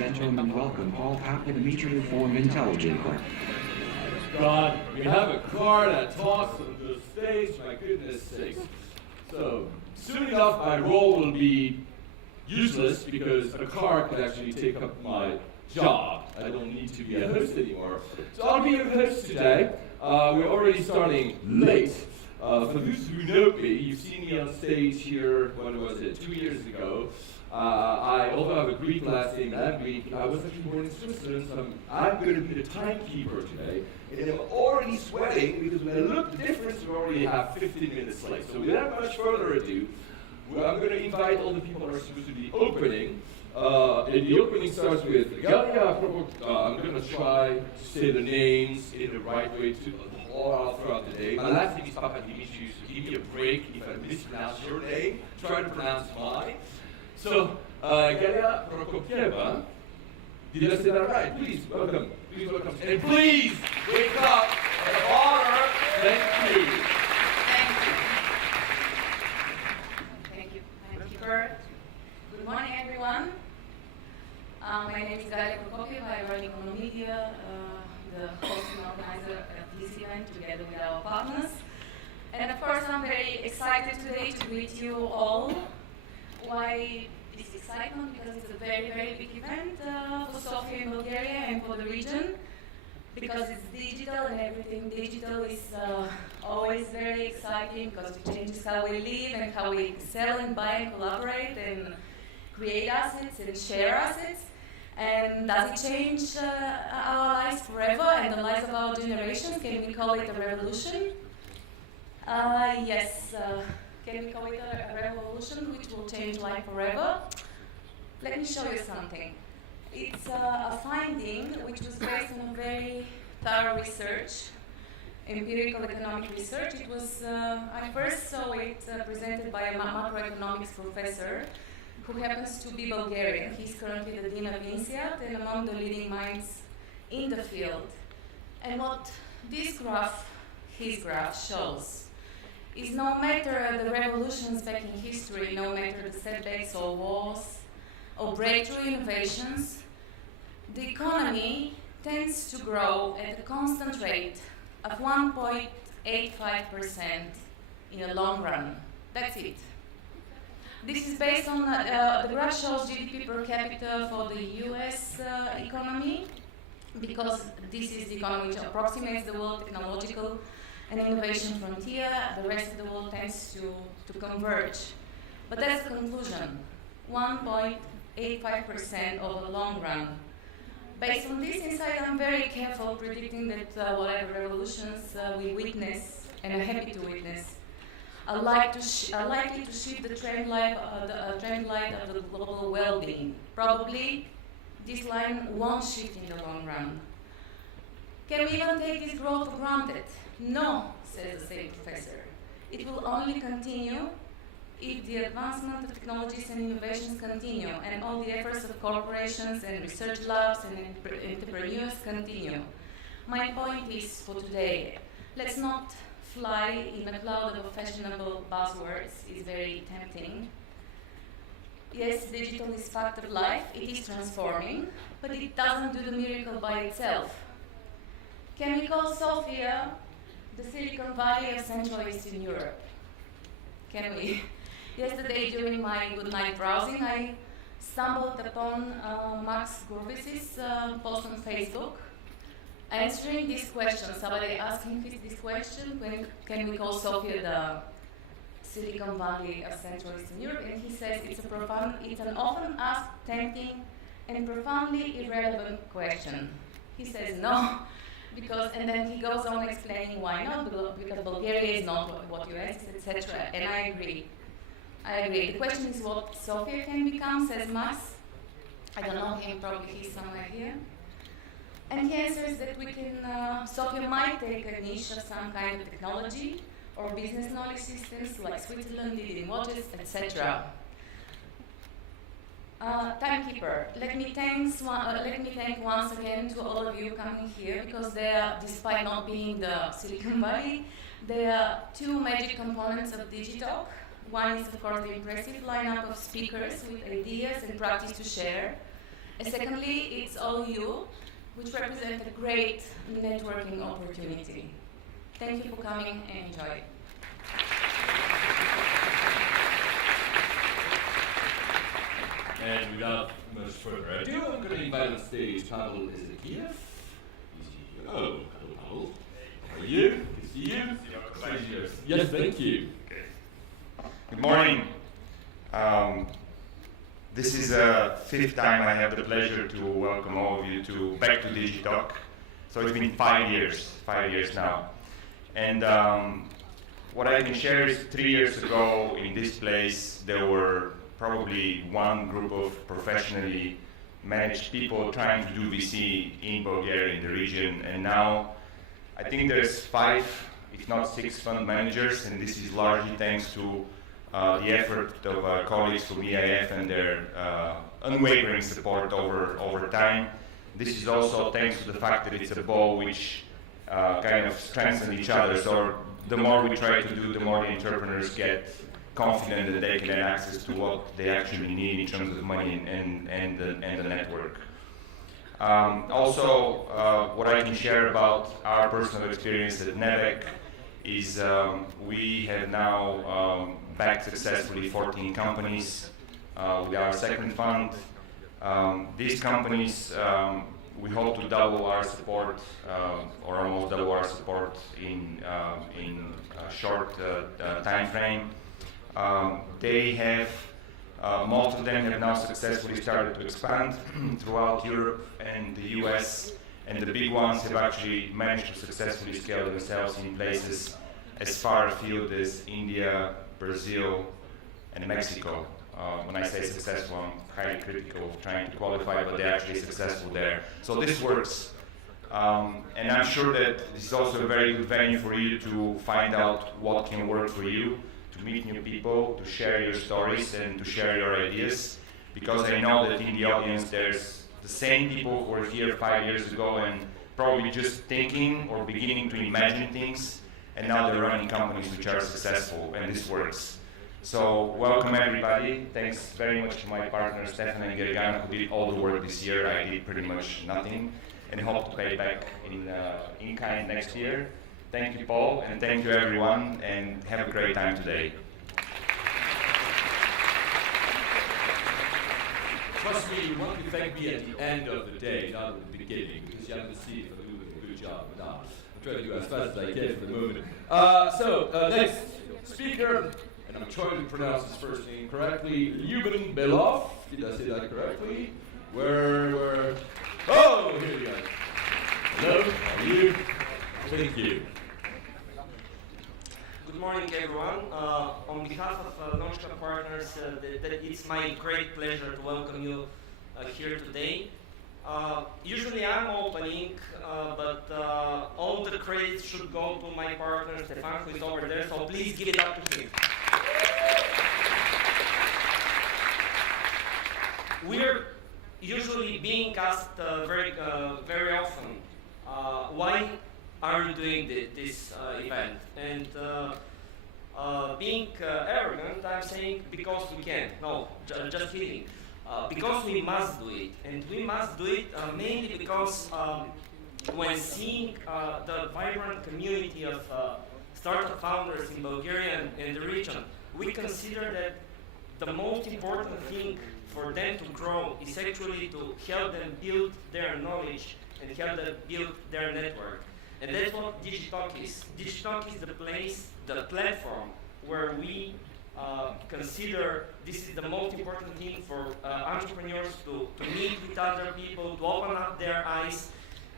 and gentlemen, welcome Paul Papadimitriou from Intelligencr. God, we have a car that talks on the stage, my goodness sakes. So, soon enough my role will be useless because a car could actually take up my job. I don't need to be a host anymore. So I'll be your host today. We're already starting late. For those who know me, you've seen me on stage here, when was it, 2 years ago. I also have a Greek last name, and I'm Greek. I was actually born in Switzerland, so I'm going to be the timekeeper today. And I'm already sweating because when I look at the difference, we already have 15 minutes late. So without much further ado, I'm going to invite all the people that are supposed to be opening. And the opening starts with Galia. I'm going to try to say the names in the right way all throughout the day. My last name is Papadimitriou, so give me a break if I mispronounce your name. Try to pronounce mine. So, Galia Prokopieva, did I say that right? Please welcome. Please welcome. And please wake up and honor. Thank you. Thank you. Thank you, Kurt. Good morning, everyone. My name is Galia Prokopieva. I run Economedia, the host and organizer of this event together with our partners. And of course, I'm very excited today to greet you all. Why this excitement? Because it's a very, very big event for Sofia in Bulgaria and for the region. Because it's digital and everything digital is always very exciting because it changes how we live and how we sell and buy and collaborate and create assets and share assets. And does it change our lives forever and the lives of our generations? Can we call it a revolution? Yes. Can we call it a revolution which will change life forever? Let me show you something. It's a finding which was based on a very thorough research, empirical economic research. It was, I first saw it presented by a macroeconomics professor who happens to be Bulgarian. He's currently the Dean of INSEAD and among the leading minds in the field. And what this graph, his graph, shows is no matter the revolutions back in history, no matter the setbacks or wars or breakthrough innovations, the economy tends to grow at a constant rate of 1.85% in the long run. That's it. This is based on, the graph shows GDP per capita for the US economy, because this is the economy which approximates the world technological and innovation frontier. The rest of the world tends to converge. But that's the conclusion, 1.85% over the long run. Based on this insight, I'm very careful predicting that whatever revolutions we witness, and are happy to witness, are likely to shift the trend line of the global well-being. Probably, this line won't shift in the long run. Can we even take this growth for granted? No, says the same professor. It will only continue if the advancement of technologies and innovations continue, and all the efforts of corporations and research labs and entrepreneurs continue. My point is, for today, let's not fly in a cloud of fashionable buzzwords. It's very tempting. Yes, digital is fact of life, it is transforming, but it doesn't do the miracle by itself. Can we call Sofia the Silicon Valley of Central Eastern Europe? Can we? Yesterday, during my good night browsing, I stumbled upon Max Gurvis's post on Facebook, answering this question. Somebody asking this question: can we call Sofia the Silicon Valley of Central Eastern Europe? And he says it's an often asked, tempting, and profoundly irrelevant question. He says no. And then he goes on explaining why not, because Bulgaria is not what you asked, etc. And I agree. The question is what Sofia can become, says Max. I don't know him, probably he's somewhere here. And he answers that Sofia might take a niche of some kind of technology or business knowledge systems like Switzerland, leading watches, etc. Timekeeper, let me thank once again to all of you coming here, because they are, despite not being the Silicon Valley, they are two magic components of Digitalk. One is, of course, the impressive lineup of speakers with ideas and practice to share, And secondly, it's all you, which represent a great networking opportunity. Thank you for coming and enjoy. And without much further ado, I'm going to invite on stage Pavel Ezekiev. Oh, hello, Pavel. How are you? Good to see you. Yes, thank you. Good morning. This is the fifth time I have the pleasure to welcome all of you back to Digitalk. So it's been 5 years now. And what I can share is 3 years ago in this place, there were probably one group of professionally managed people trying to do VC in Bulgaria, in the region. And now I think there's 5, if not 6 fund managers, and this is largely thanks to the effort of our colleagues from EIF and their unwavering support over time. This is also thanks to the fact that it's a ball which kind of strengthens each other. So the more we try to do, the more the entrepreneurs get confident that they can have access to what they actually need in terms of money and the network. Also, what I can share about our personal experience at Nevek is we have now backed successfully 14 companies with our second fund. These companies, we hope to double our support, or almost double our support in a short time frame. They have, most of them have now successfully started to expand throughout Europe and the US, and the big ones have actually managed to successfully scale themselves in places as far afield as India, Brazil, and Mexico. When I say successful, I'm highly critical of trying to qualify, but they're actually successful there. So this works. And I'm sure that this is also a very good venue for you to find out what can work for you, to meet new people, to share your stories and to share your ideas. Because I know that in the audience there's the same people who were here 5 years ago and probably just thinking or beginning to imagine things, and now they're running companies which are successful, and this works. So welcome everybody. Thanks very much to my partner Stefan and Gergana, who did all the work this year. I did pretty much nothing, and hope to pay back in kind next year. Thank you, Paul, and thank you everyone, and have a great time today. Trust me, you want to thank me at the end of the day, not at the beginning, because you have to see if I'm doing a good job or not. I'm trying to do as fast as I can for the moment. Next speaker, and I'm trying to pronounce his first name correctly, Lyuben Belov. Did I say that correctly? Oh, here we go. Hello, how are you? Thank you. Good morning, everyone. On behalf of Launchpad Partners, it's my great pleasure to welcome you here today. Usually I'm opening, but all the credits should go to my partner, Stefan, who is over there, so please give it up to him. We're usually being asked very often, why are you doing this event? And being arrogant, I'm saying because we can. No, just kidding. Because we must do it. And we must do it mainly because when seeing the vibrant community of startup founders in Bulgaria and the region, we consider that the most important thing for them to grow is actually to help them build their knowledge and help them build their network. And that's what Digitalk is. Digitalk is the place, the platform where we consider this is the most important thing for entrepreneurs to meet with other people, to open up their eyes.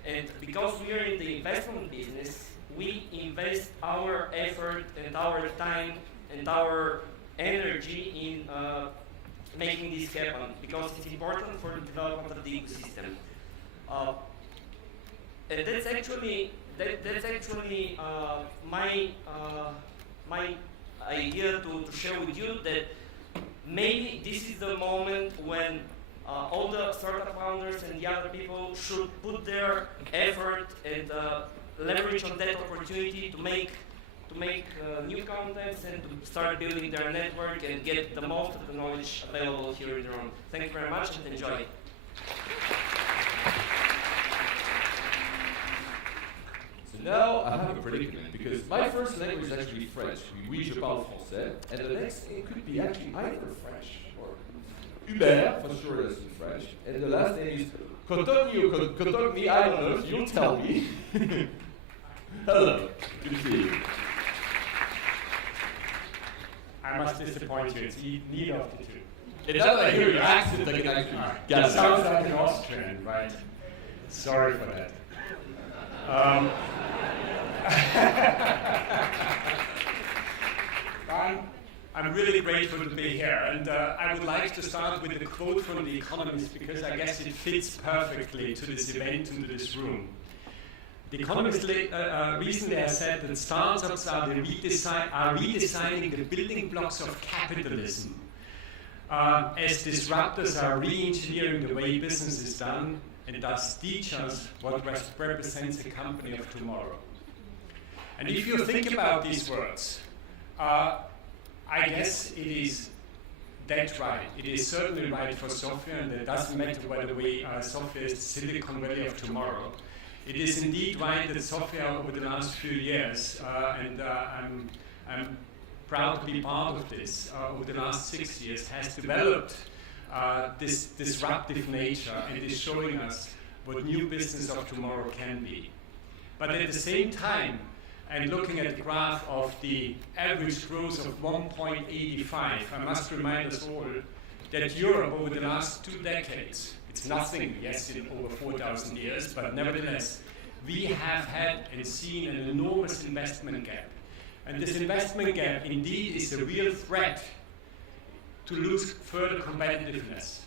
And because we are in the investment business, we invest our effort and our time and our energy in making this happen, because it's important for the development of the ecosystem. And that's actually my idea to share with you, that maybe this is the moment when all the startup founders and the other people should put their effort and leverage on that opportunity to make new contents and to start building their network and get the most of the knowledge available here in the room. Thank you very much and enjoy. So now I have a predicament, because my first language is actually French. Oui, je parle français. And the next name could be actually either French or Hubert, for sure that's in French. And the last name is Cotogny or Cotogny, I don't know, you'll tell me. Hello, good to see you. I must disappoint you, it's neither of the two. And now that I hear your accent, I can actually get It sounds like an Austrian, right? Sorry for that. I'm really grateful to be here, and I would like to start with a quote from The Economist, because I guess it fits perfectly to this event and to this room. The Economist recently has said that startups are redesigning the building blocks of capitalism, as disruptors are re-engineering the way business is done, and thus teach us what represents a company of tomorrow. And if you think about these words, I guess it is that right. It is certainly right for software, and it doesn't matter whether software is the Silicon Valley of tomorrow. It is indeed right that software over the last few years, and I'm proud to be part of this, over the last 6 years, has developed this disruptive nature and is showing us what new business of tomorrow can be. But at the same time, and looking at the graph of the average growth of 1.85, I must remind us all that Europe over the last 2 decades, it's nothing, yes, in over 4,000 years, but nevertheless, we have had and seen an enormous investment gap. And this investment gap indeed is a real threat to lose further competitiveness.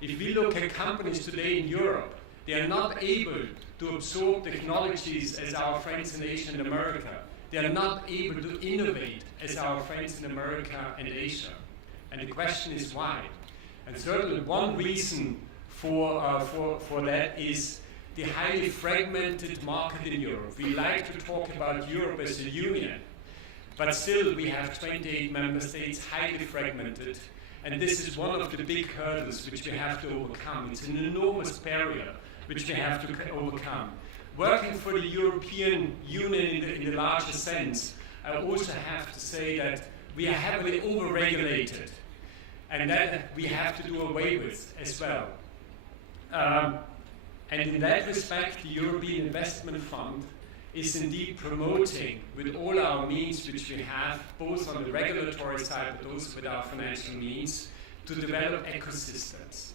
If we look at companies today in Europe, they are not able to absorb technologies as our friends in Asia and America. They are not able to innovate as our friends in America and Asia. And the question is why? And certainly one reason for that is the highly fragmented market in Europe. We like to talk about Europe as a union, but still we have 28 member states, highly fragmented. And this is one of the big hurdles which we have to overcome. It's an enormous barrier which we have to overcome. Working for the European Union in the larger sense, I also have to say that we are heavily over-regulated, and that we have to do away with as well. And in that respect, the European Investment Fund is indeed promoting, with all our means which we have, both on the regulatory side but also with our financial means, to develop ecosystems.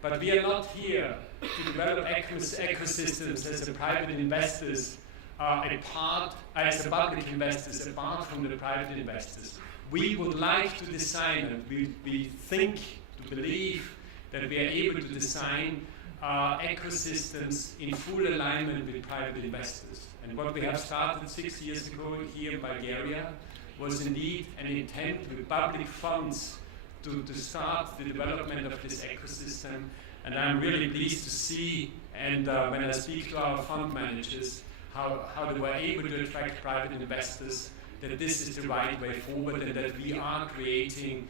But we are not here to develop ecosystems as the private investors as the public investors, apart from the private investors. We would like to design, and we think, to believe that we are able to design ecosystems in full alignment with private investors. And what we have started 6 years ago here in Bulgaria was indeed an intent with public funds to start the development of this ecosystem. And I'm really pleased to see, and when I speak to our fund managers, how they were able to attract private investors, that this is the right way forward and that we are creating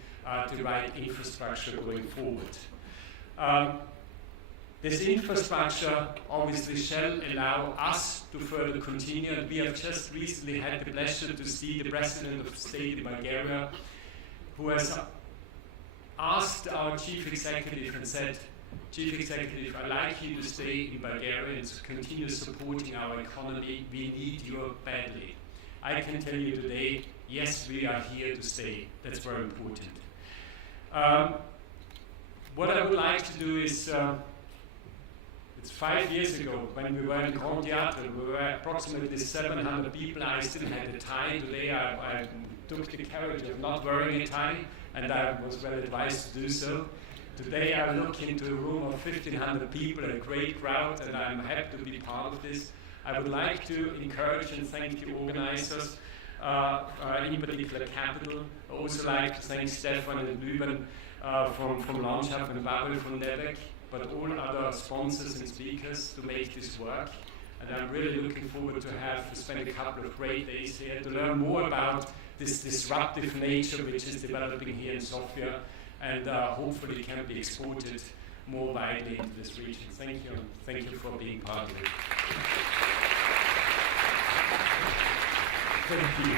the right infrastructure going forward. This infrastructure obviously shall allow us to further continue, and we have just recently had the pleasure to see the President of State in Bulgaria, who has asked our Chief Executive and said, Chief Executive, I'd like you to stay in Bulgaria and to continue supporting our economy. We need you badly. I can tell you today, yes, we are here to stay. That's very important. What I would like to do is, it's 5 years ago when we were in Grand Theatre, we were approximately 700 people. I still had a tie. Today I took the courage of not wearing a tie, and I was well advised to do so. Today I look into a room of 1,500 people, a great crowd, and I'm happy to be part of this. I would like to encourage and thank the organizers, in particular Capital. I also like to thank Stefan and Lüben from Landschaft and Babel from NEDEC, but all other sponsors and speakers to make this work. And I'm really looking forward to spend a couple of great days here to learn more about this disruptive nature which is developing here in Sofia, and hopefully can be exported more widely into this region. Thank you, and thank you for being part of it. Thank you.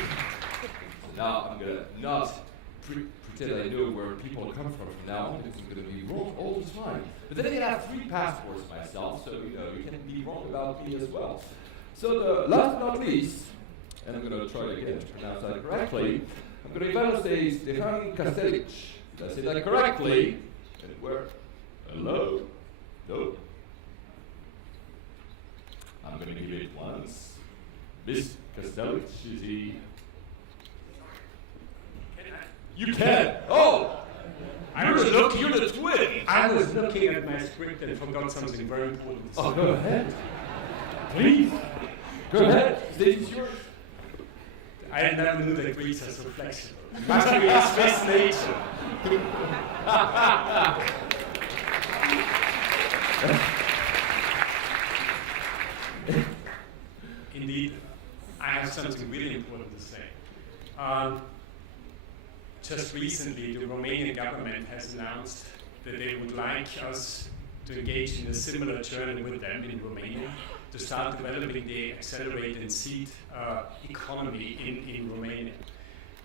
So now I'm going to not pretend I know where people come from now on, because I'm going to be wrong all the time. But then again, I have 3 passports myself, so you can be wrong about me as well. So the last but not least, and I'm going to try again to pronounce that correctly, I'm going to invite Stefan Kastelic. Did I say that correctly? And where? Hello? No. I'm going to give it once. Miss Kastelic, is he? You can! Oh! You're the twin! I was looking at my script and forgot something very important. Oh, go ahead. Please. Go ahead. Stage is yours. I never knew that Greeks are so flexible. Must be his best nature. Indeed, I have something really important to say. Just recently, the Romanian government has announced that they would like us to engage in a similar journey with them in Romania to start developing the accelerate and seed economy in Romania.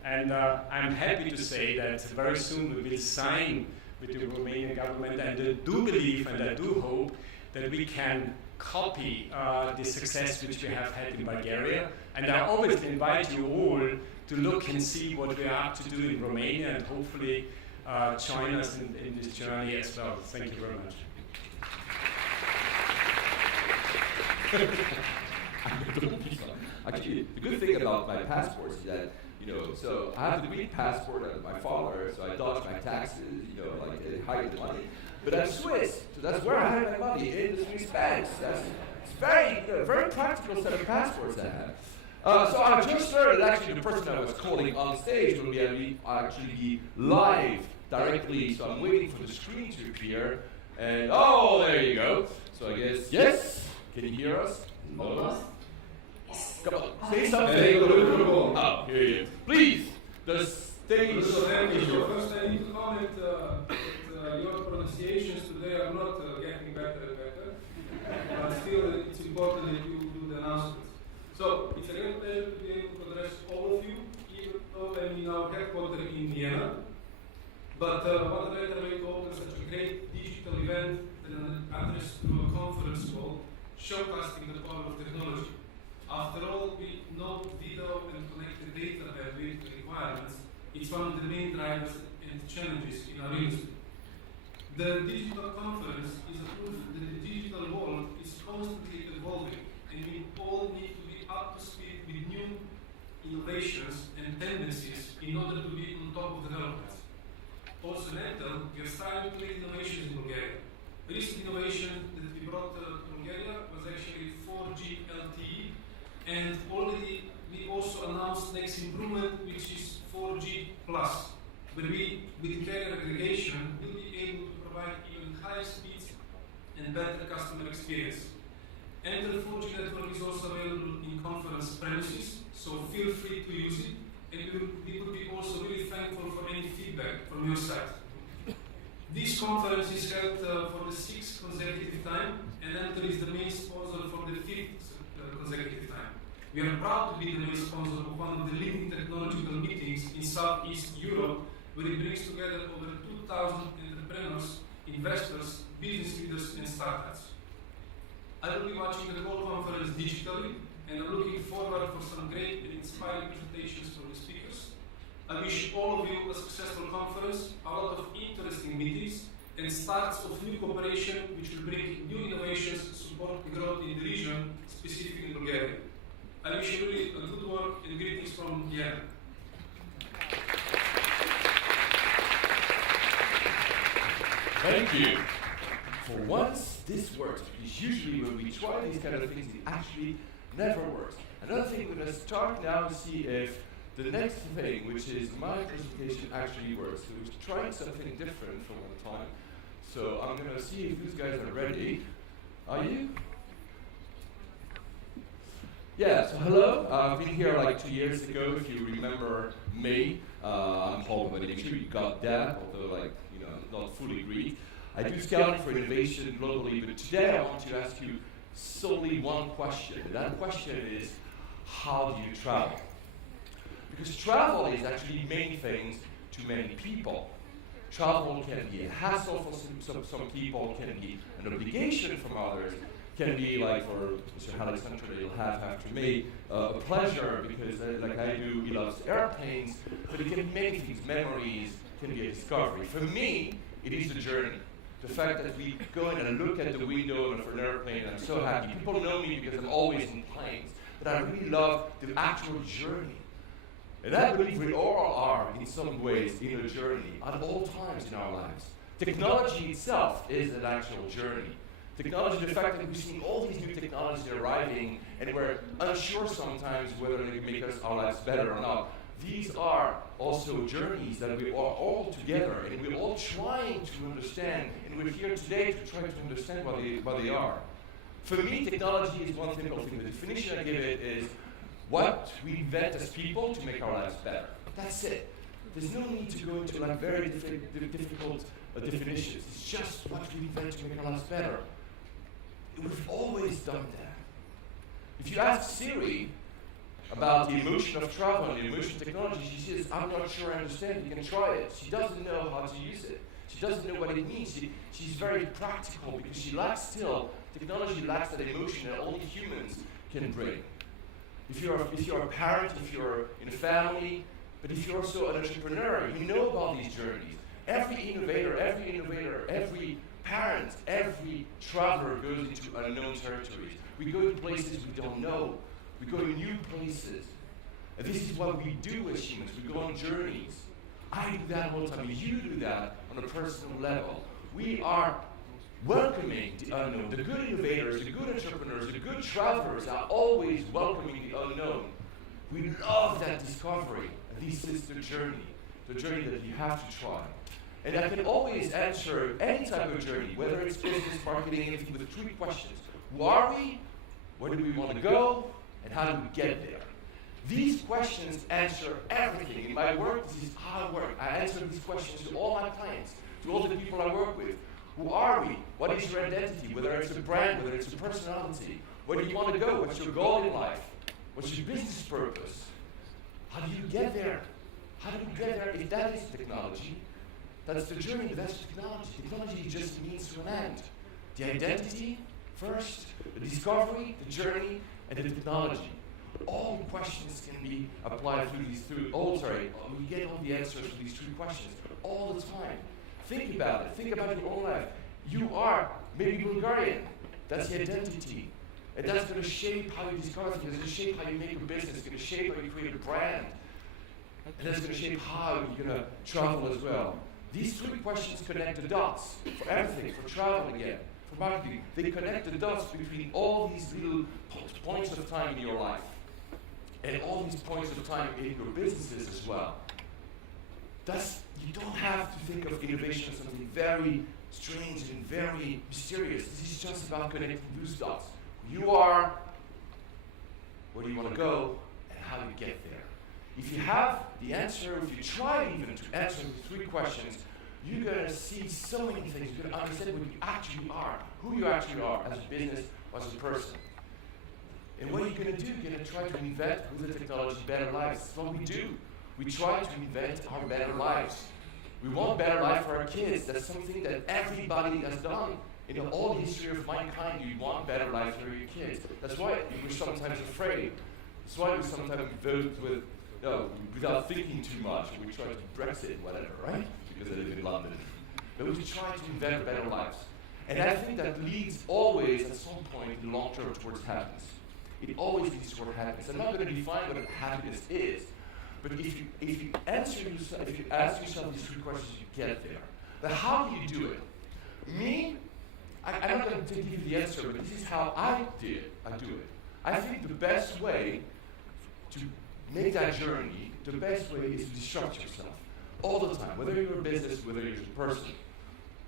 And I'm happy to say that very soon we will sign with the Romanian government, and I do believe and I do hope that we can copy the success which we have had in Bulgaria. And I obviously invite you all to look and see what we are up to do in Romania, and hopefully join us in this journey as well. Thank you very much. Actually, the good thing about my passports is that, so I have the Greek passport of my father, so I dodge my taxes, like they hide the money. But I'm Swiss, so that's where I hide my money, in the Swiss banks. It's very practical set of passports I have. So I've just started, actually the person I was calling on stage will actually be live directly, so I'm waiting for the screen to appear, and oh, there you go. So I guess, yes? Can you hear us? No? Come on, say something. Oh, here he is. Please, the stage. First, I need to comment that your pronunciations today are not getting better and better, but still it's important that you do the announcements. So, it's a great pleasure to be able to address all of you, even though I'm in our headquarters in Vienna. But what a better way to open such a great digital event than an address through a conference call, showcasing the power of technology. After all, we know video and connected data have lead requirements. It's one of the main drivers and challenges in our industry. The digital conference is a proof that the digital world is constantly evolving, and we all need to be up to speed with new innovations and tendencies in order to be on top of developments. Also in Intel, we are starting to make innovations in Bulgaria. The recent innovation that we brought to Bulgaria was actually 4G LTE, and already we also announced next improvement, which is 4G+, where we, with carrier aggregation, will be able to provide even higher speeds and better customer experience. And the 4G network is also available in conference premises, so feel free to use it, and we will be also really thankful for any feedback from your side. This conference is held for the 6th consecutive time, and Intel is the main sponsor for the 5th consecutive time. We are proud to be the main sponsor of one of the leading technological meetings in Southeast Europe, where it brings together over 2,000 entrepreneurs, investors, business leaders, and startups. I will be watching the whole conference digitally, and I'm looking forward for some great and inspiring presentations from the speakers. I wish all of you a successful conference, a lot of interesting meetings, and starts of new cooperation which will bring new innovations to support the growth in the region, specifically in Bulgaria. I wish you really a good work and greetings from Vienna. Thank you. For once, this works, because usually when we try these kind of things, it actually never works. Another thing, we're going to start now to see if the next thing, which is my presentation, actually works. So we're trying something different for one time. So I'm going to see if these guys are ready. Are you? Yeah, so hello. I've been here like 2 years ago, if you remember me. I'm Papadimitriou, you got that, although not fully Greek. I do scouting for innovation globally, but today I want to ask you solely one question. And that question is, how do you travel? Because travel is actually many things to many people. Travel can be a hassle for some people, can be an obligation from others, can be like for Mr. Alexander, you'll have after me, a pleasure because like I do, he loves airplanes, but it can be many things, memories, can be a discovery. For me, it is the journey. The fact that we go in and look at the window of an airplane, and I'm so happy. People know me because I'm always in planes, but I really love the actual journey. And I believe we all are, in some ways, in a journey at all times in our lives. Technology itself is an actual journey. Technology, the fact that we've seen all these new technologies arriving, and we're unsure sometimes whether they make our lives better or not. These are also journeys that we are all together, and we're all trying to understand, and we're here today to try to understand what they are. For me, technology is one simple thing. The definition I give it is what we invent as people to make our lives better. That's it. There's no need to go into like very difficult definitions. It's just what we invent to make our lives better. We've always done that. If you ask Siri about the emotion of travel and the emotion of technology, she says, I'm not sure I understand, you can try it. She doesn't know how to use it. She doesn't know what it means. She's very practical because she lacks still, technology lacks that emotion that only humans can bring. If you're a parent, if you're in a family, but if you're also an entrepreneur, you know about these journeys. Every innovator, every parent, every traveler goes into unknown territories. We go to places we don't know. We go to new places. And this is what we do as humans. We go on journeys. I do that all the time. You do that on a personal level. We are welcoming the unknown. The good innovators, the good entrepreneurs, the good travelers are always welcoming the unknown. We love that discovery. And this is the journey that you have to try. And I can always answer any type of journey, whether it's business, marketing, anything, with 3 questions. Who are we? Where do we want to go? And how do we get there? These questions answer everything. In my work, this is how I work. I answer these questions to all my clients, to all the people I work with. Who are we? What is your identity? Whether it's a brand, whether it's a personality. Where do you want to go? What's your goal in life? What's your business purpose? How do you get there? How do you get there if that is technology? That's the journey, that's technology. Technology just means to an end. The identity first, the discovery, the journey, and the technology. All questions can be applied we get all the answers to these 3 questions all the time. Think about it. Think about your own life. You are maybe Bulgarian. That's the identity. And that's going to shape how you discover things. It's going to shape how you make a business. It's going to shape how you create a brand. And that's going to shape how you're going to travel as well. These 3 questions connect the dots for everything, for travel again, for marketing. They connect the dots between all these little points of time in your life and all these points of time in your businesses as well. You don't have to think of innovation as something very strange and very mysterious. This is just about connecting those dots. Who you are, where do you want to go, and how do you get there? If you have the answer, if you try even to answer the 3 questions, you're going to see so many things. You're going to understand what you actually are, who you actually are as a business or as a person. And what you're going to do, you're going to try to invent with the technology better lives. That's what we do. We try to invent our better lives. We want better life for our kids. That's something that everybody has done. In all the history of mankind, you want better life for your kids. That's why we're sometimes afraid. That's why we sometimes vote without thinking too much. We try to Brexit, whatever, right? Because I live in London. But we try to invent better lives. And I think that leads always, at some point, in the long term, towards happiness. It always leads toward happiness. I'm not going to define what happiness is, but if you ask yourself these 3 questions, you get there. But how do you do it? Me, I'm not going to give you the answer, but this is how I do it. I think the best way to make that journey, the best way is to disrupt yourself all the time, whether you're a business, whether you're a person.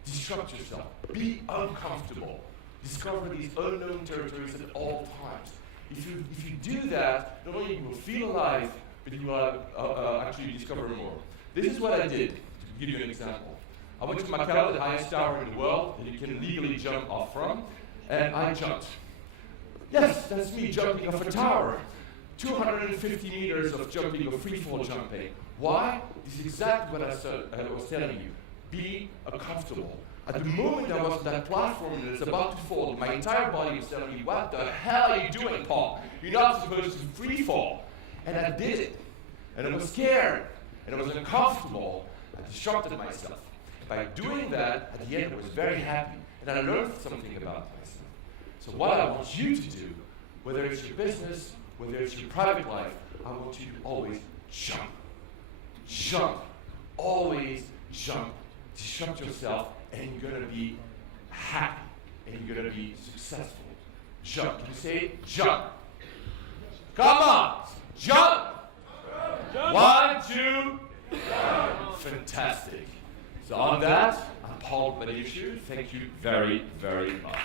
Disrupt yourself. Be uncomfortable. Discover these unknown territories at all times. If you do that, not only you will feel alive, but you will actually discover more. This is what I did, to give you an example. I went to Macau, the highest tower in the world that you can legally jump off from, and I jumped. Yes, that's me jumping off a tower. 250 meters of jumping, of free fall jumping. Why? This is exactly what I was telling you. Be comfortable. At the moment I was on that platform and it's about to fall, my entire body was telling me, what the hell are you doing, Paul? You're not supposed to free fall. And I did it. And I was scared. And I was uncomfortable. I distracted myself. By doing that, at the end I was very happy. And I learned something about myself. So what I want you to do, whether it's your business, whether it's your private life, I want you to always jump. Jump. Always jump. Disrupt yourself, and you're going to be happy, and you're going to be successful. Jump. Can you say it? Jump. Come on. Jump. Jump. 1, 2. Fantastic. So on that, I'm Papadimitriou. Thank you very, very much.